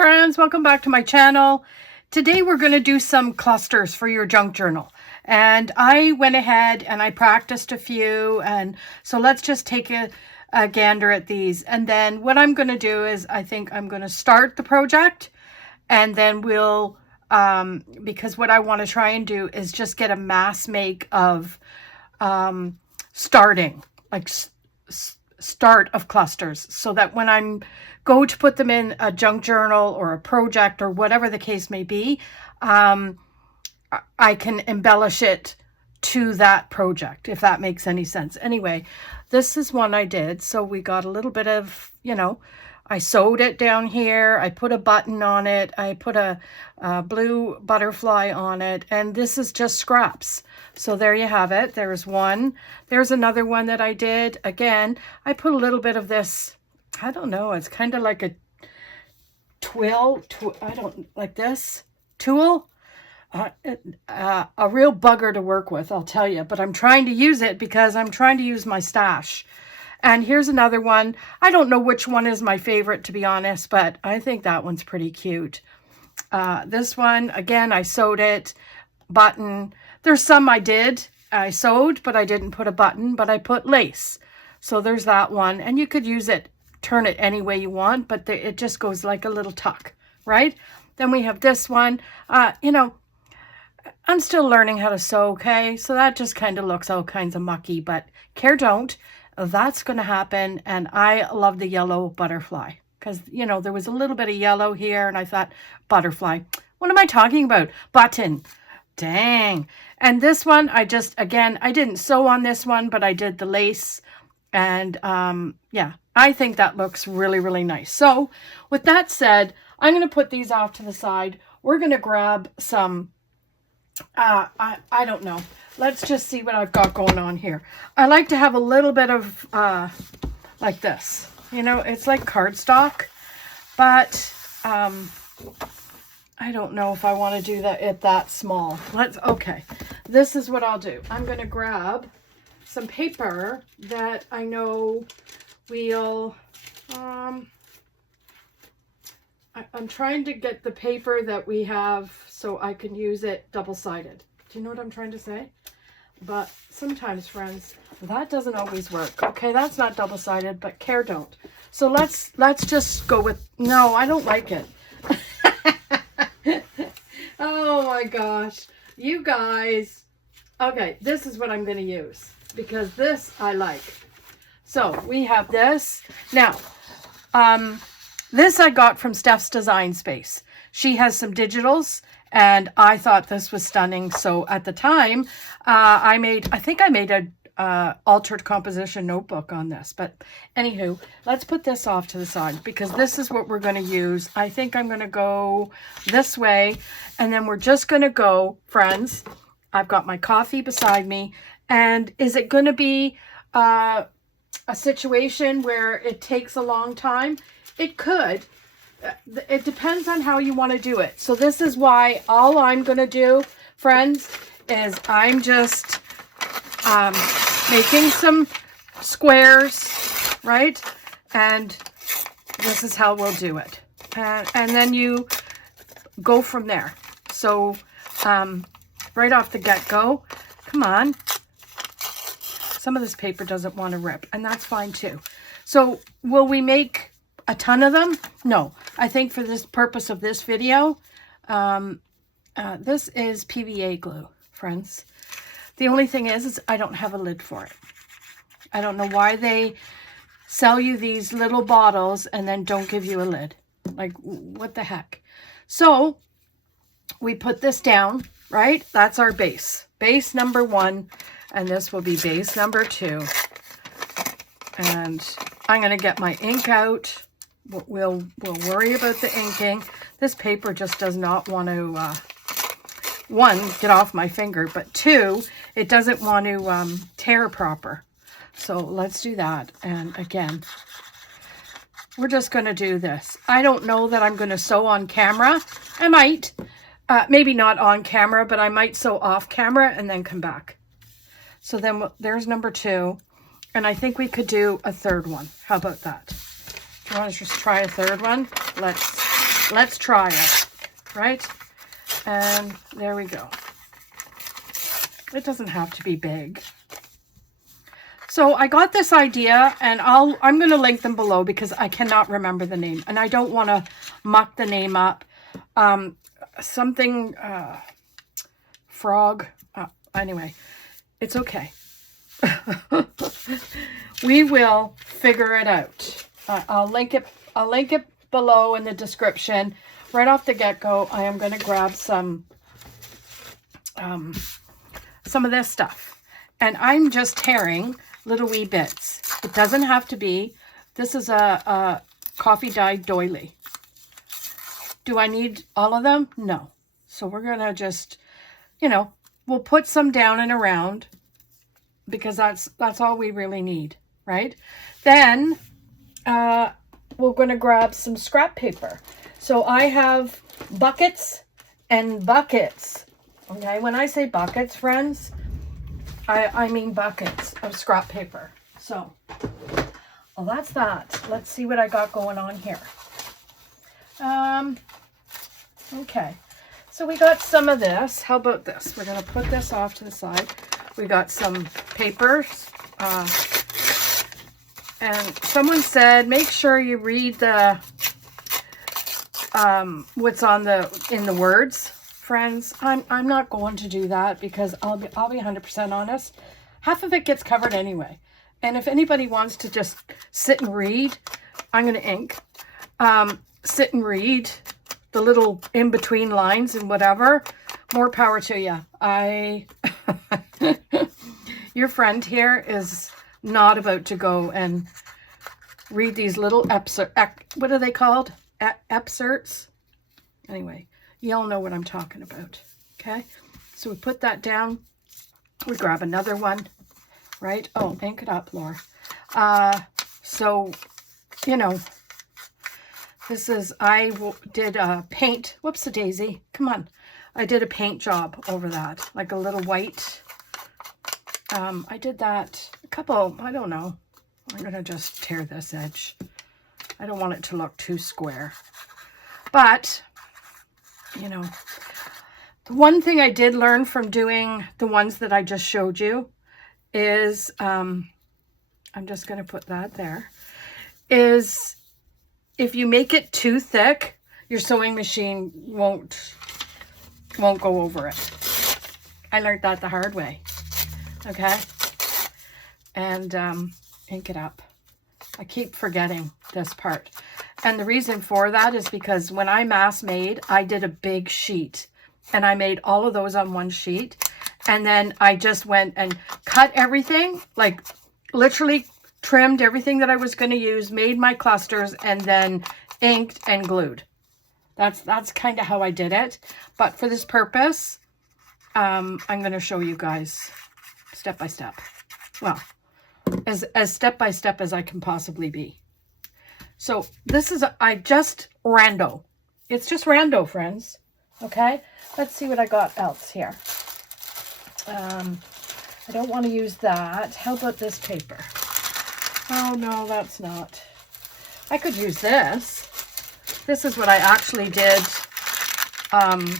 friends, welcome back to my channel. Today we're going to do some clusters for your junk journal, and I went ahead and I practiced a few, and so let's just take a gander at these. And then what I'm going to do is I think I'm going to start the project, and then we'll because what I want to try and do is just get a mass make of starting, like start of clusters, so that when I'm go to put them in a junk journal or a project or whatever the case may be, I can embellish it to that project, if that makes any sense. Anyway, this is one I did. So we got a little bit of, I sewed it down here. I put a button on it. I put a blue butterfly on it. And this is just scraps. So there you have it. There's one. There's another one that I did. Again, I put a little bit of this, I don't know, it's kind of like a like this tool. A real bugger to work with, I'll tell you. But I'm trying to use it because I'm trying to use my stash. And here's another one. I don't know which one is my favorite, to be honest, but I think that one's pretty cute. This one, again, I sewed it. Button. There's some I sewed, but I didn't put a button, but I put lace. So there's that one. And you could use it, turn it any way you want, but it just goes like a little tuck, right? Then we have this one. I'm still learning how to sew, okay? So that just kind of looks all kinds of mucky, but care don't. That's going to happen. And I love the yellow butterfly because, there was a little bit of yellow here, and I thought, butterfly. What am I talking about? Button. Dang. And this one, I didn't sew on this one, but I did the lace. And yeah, I think that looks really, really nice. So with that said, I'm going to put these off to the side. We're going to grab some, I don't know. Let's just see what I've got going on here. I like to have a little bit of like this. It's like cardstock, but I don't know if I want to do that small. Okay. This is what I'll do. I'm going to grab some paper that I know we'll, I'm trying to get the paper that we have so I can use it double-sided. Do you know what I'm trying to say? But sometimes, friends, that doesn't always work. Okay, that's not double-sided, but care don't. So let's just go with, no, I don't like it. Oh my gosh, you guys. Okay, this is what I'm going to use because this I like. So we have this. Now, this I got from Steph's Design Space. She has some digitals, and I thought this was stunning. So at the time, I think I made a altered composition notebook on this. But anywho, let's put this off to the side because this is what we're going to use. I think I'm going to go this way, and then we're just going to go, friends. I've got my coffee beside me, and is it going to be a situation where it takes a long time? It could. It depends on how you want to do it. So this is why all I'm going to do, friends, is I'm just making some squares, right? And this is how we'll do it. And then you go from there. So right off the get-go, come on. Some of this paper doesn't want to rip, and that's fine too. So will we make a ton of them? No. I think for this purpose of this video, this is PVA glue, friends. The only thing is I don't have a lid for it. I don't know why they sell you these little bottles and then don't give you a lid. Like, what the heck? So we put this down, right? That's our base. Base number 1, and this will be base number 2. And I'm going to get my ink out. We'll worry about the inking. This paper just does not want to, 1, get off my finger, but 2, it doesn't want to tear proper. So let's do that. And again, we're just going to do this. I don't know that I'm going to sew on camera. I might. Maybe not on camera, but I might sew off camera and then come back. So then there's number 2. And I think we could do a third one. How about that? Do you want to just try a third one? Let's let's try it, right? And there we go. It doesn't have to be big. So I got this idea, and I'm going to link them below because I cannot remember the name, and I don't want to muck the name up. Something frog. Anyway, it's okay. We will figure it out. I'll link it below in the description. Right off the get-go, I am going to grab some of this stuff, and I'm just tearing little wee bits. It doesn't have to be. This is a coffee dyed doily. Do I need all of them? No. So we're going to just, we'll put some down and around because that's all we really need, right? Then we're going to grab some scrap paper. So I have buckets and buckets. Okay, when I say buckets, friends, I mean buckets of scrap paper. So, well, that's that. Let's see what I got going on here. Okay, so we got some of this. How about this? We're going to put this off to the side. We got some papers. And someone said, make sure you read the what's in the words. Friends, I'm not going to do that because I'll be 100% honest. Half of it gets covered anyway. And if anybody wants to just sit and read, I'm going to ink. Sit and read the little in-between lines and whatever. More power to you. Your friend here is not about to go and read these little what are they called? Excerpts? Anyway. You all know what I'm talking about, okay? So we put that down. We grab another one, right? Oh, ink it up, Laura. So, this is, I did a paint, whoops-a-daisy, come on. I did a paint job over that, like a little white. I did that a couple, I don't know. I'm going to just tear this edge. I don't want it to look too square. But the one thing I did learn from doing the ones that I just showed you is, I'm just going to put that there, is if you make it too thick, your sewing machine won't go over it. I learned that the hard way. Okay. And ink it up. I keep forgetting this part. And the reason for that is because when I mass made, I did a big sheet. And I made all of those on one sheet. And then I just went and cut everything, like literally trimmed everything that I was going to use, made my clusters, and then inked and glued. That's kind of how I did it. But for this purpose, I'm going to show you guys step by step. Well, as step by step as I can possibly be. So this is, just rando. It's just rando, friends. Okay, let's see what I got else here. I don't want to use that. How about this paper? Oh, no, that's not. I could use this. This is what I actually did. I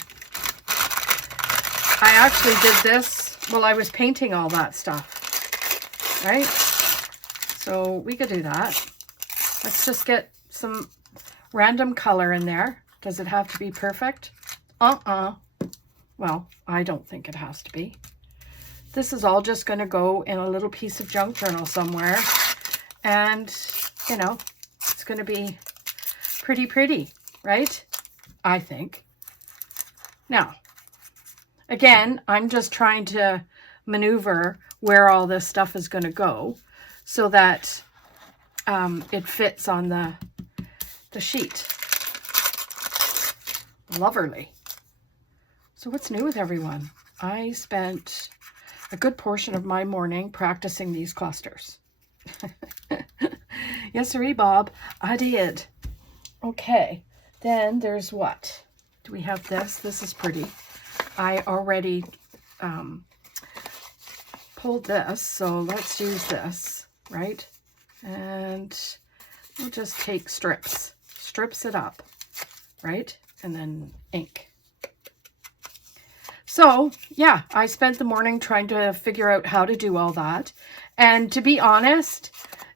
actually did this while I was painting all that stuff, right? So we could do that. Let's just get some random color in there. Does it have to be perfect? Well, I don't think it has to be. This is all just going to go in a little piece of junk journal somewhere. And, it's going to be pretty, right? I think. Now, again, I'm just trying to maneuver where all this stuff is going to go so that it fits on the sheet. Loverly. So what's new with everyone? I spent a good portion of my morning practicing these clusters. Yes, sirree, Bob. I did. Okay. Then there's what? Do we have this? This is pretty. I already pulled this, so let's use this, right? And we'll just take strips it up. right? And then ink. So yeah, I spent the morning trying to figure out how to do all that. And to be honest,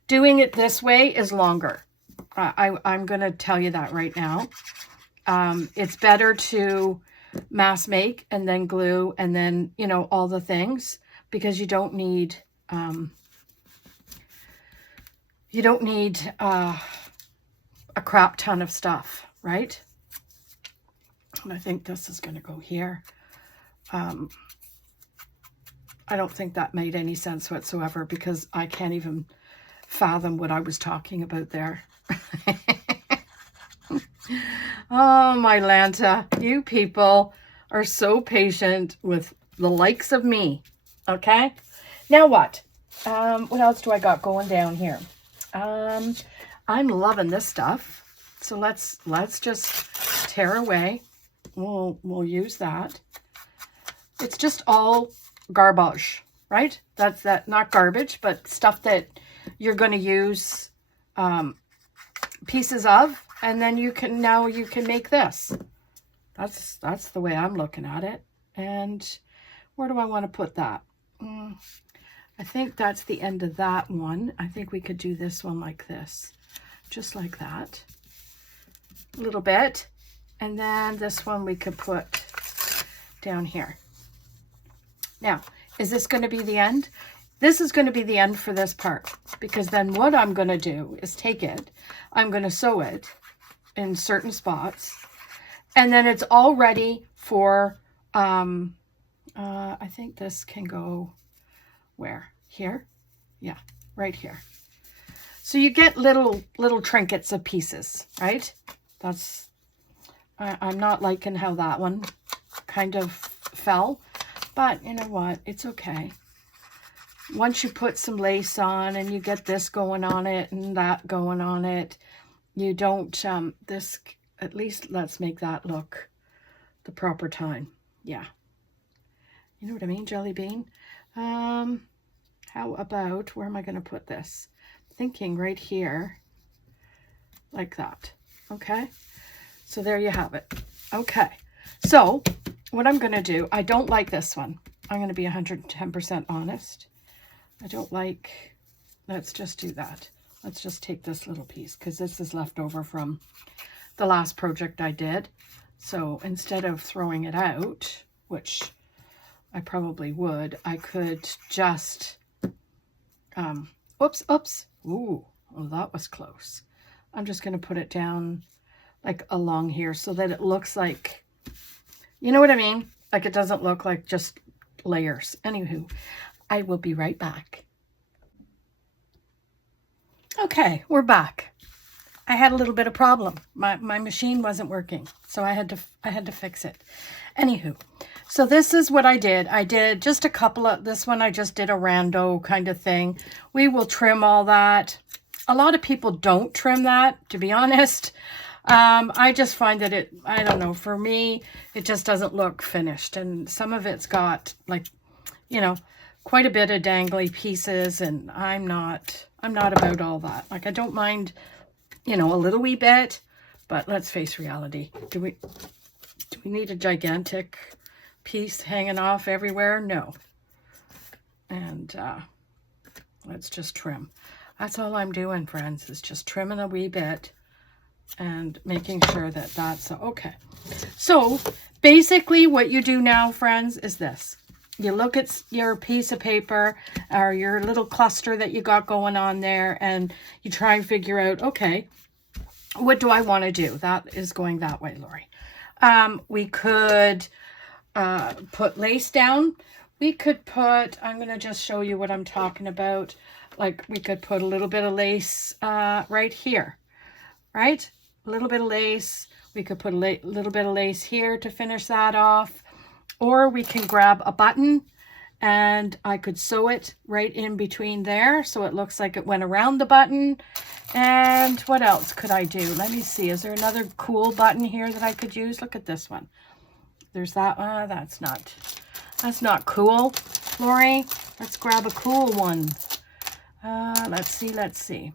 doing it this way is longer. I'm going to tell you that right now. It's better to mass make and then glue and then, you know, all the things, because you don't need a crap ton of stuff, right? And I think this is going to go here. I don't think that made any sense whatsoever, because I can't even fathom what I was talking about there. Oh, my Lanta, you people are so patient with the likes of me. Okay, now what? What else do I got going down here? I'm loving this stuff. So let's just tear away. We'll use that. It's just all garbage, right? That's not garbage, but stuff that you're going to use pieces of, and then you can make this. That's the way I'm looking at it. And where do I want to put that? I think that's the end of that one. I think we could do this one like this, just like that, a little bit. And then this one we could put down here. Now, is this going to be the end? This is going to be the end for this part, because then what I'm going to do is take it, I'm going to sew it in certain spots, and then it's all ready for, I think this can go where? Here? Yeah, right here. So you get little trinkets of pieces, right? That's, I'm not liking how that one kind of fell, but you know what? It's okay. Once you put some lace on and you get this going on it and that going on it, you don't, this, at least let's make that look the proper time. Yeah. You know what I mean, Jelly Bean? How about, where am I going to put this? Thinking right here, like that. Okay. So there you have it. Okay. So what I'm going to do, I don't like this one. I'm going to be 110% honest. I don't like, let's just do that. Let's just take this little piece, because this is left over from the last project I did. So instead of throwing it out, which I probably would, I could just, oops. Ooh, well, that was close. I'm just going to put it down like along here so that it looks like, you know what I mean? Like it doesn't look like just layers. Anywho, I will be right back. Okay, we're back. I had a little bit of problem. My machine wasn't working, so I had to fix it. Anywho, so this is what I did. I did just a couple of, this one I just did a rando kind of thing. We will trim all that. A lot of people don't trim that, to be honest. I just find that I don't know, for me, it just doesn't look finished. And some of it's got like, you know, quite a bit of dangly pieces, and I'm not about all that. Like, I don't mind, you know, a little wee bit, but let's face reality. Do we need a gigantic piece hanging off everywhere? No. And let's just trim. That's all I'm doing, friends, is just trimming a wee bit and making sure that that's okay. So basically what you do now, friends, is this. You look at your piece of paper or your little cluster that you got going on there, and you try and figure out, okay, what do I want to do? That is going that way, Lori. We could put lace down. We could put, I'm going to just show you what I'm talking about. Like, we could put a little bit of lace right here, right? A little bit of lace. We could put a little bit of lace here to finish that off. Or we can grab a button and I could sew it right in between there so it looks like it went around the button. And what else could I do? Let me see. Is there another cool button here that I could use? Look at this one. There's that one. That's not cool, Lori. Let's grab a cool one. Let's see.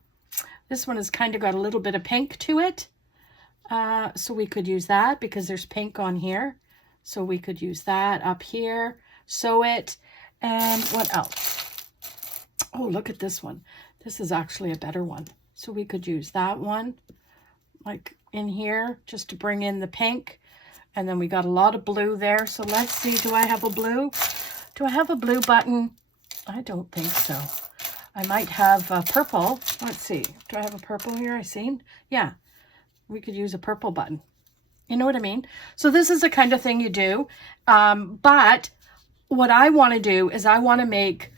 This one has kind of got a little bit of pink to it. So we could use that because there's pink on here. So we could use that up here, sew it. And what else? Oh, look at this one. This is actually a better one. So we could use that one like in here just to bring in the pink. And then we got a lot of blue there. So let's see, do I have a blue? Do I have a blue button? I don't think so. I might have a purple. Let's see. Do I have a purple here? I seen? Yeah. We could use a purple button. You know what I mean? So this is the kind of thing you do. But what I want to do is I want to make,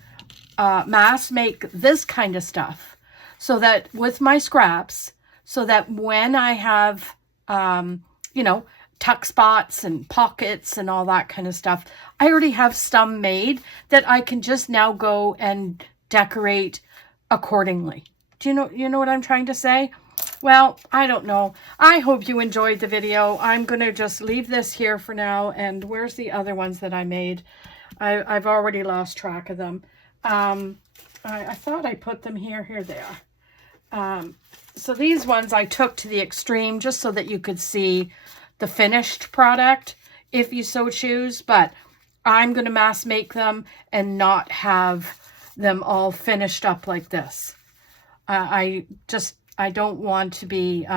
mass make this kind of stuff so that with my scraps, so that when I have, you know, tuck spots and pockets and all that kind of stuff, I already have some made that I can just now go and decorate accordingly. Do you know what I'm trying to say? Well, I don't know. I hope you enjoyed the video. I'm going to just leave this here for now. And where's the other ones that I made? I've already lost track of them. I thought I put them here. Here they are. So these ones I took to the extreme just so that you could see the finished product if you so choose. But I'm going to mass make them and not have them all finished up like this. I don't want to be,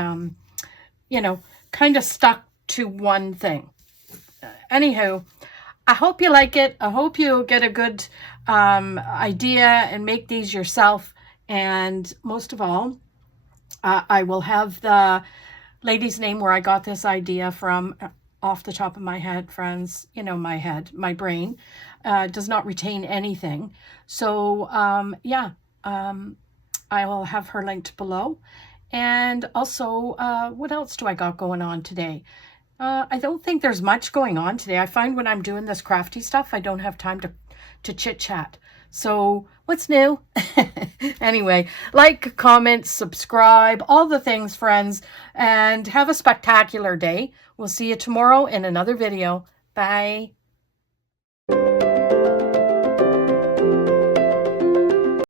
you know, kind of stuck to one thing. Anywho, I hope you like it. I hope you get a good idea and make these yourself. And most of all, I will have the lady's name where I got this idea from off the top of my head, friends. You know, my head, my brain does not retain anything. So, yeah. I will have her linked below. And also, what else do I got going on today? I don't think there's much going on today. I find when I'm doing this crafty stuff, I don't have time to chit chat. So what's new? Anyway, like, comment, subscribe, all the things, friends, and have a spectacular day. We'll see you tomorrow in another video. Bye.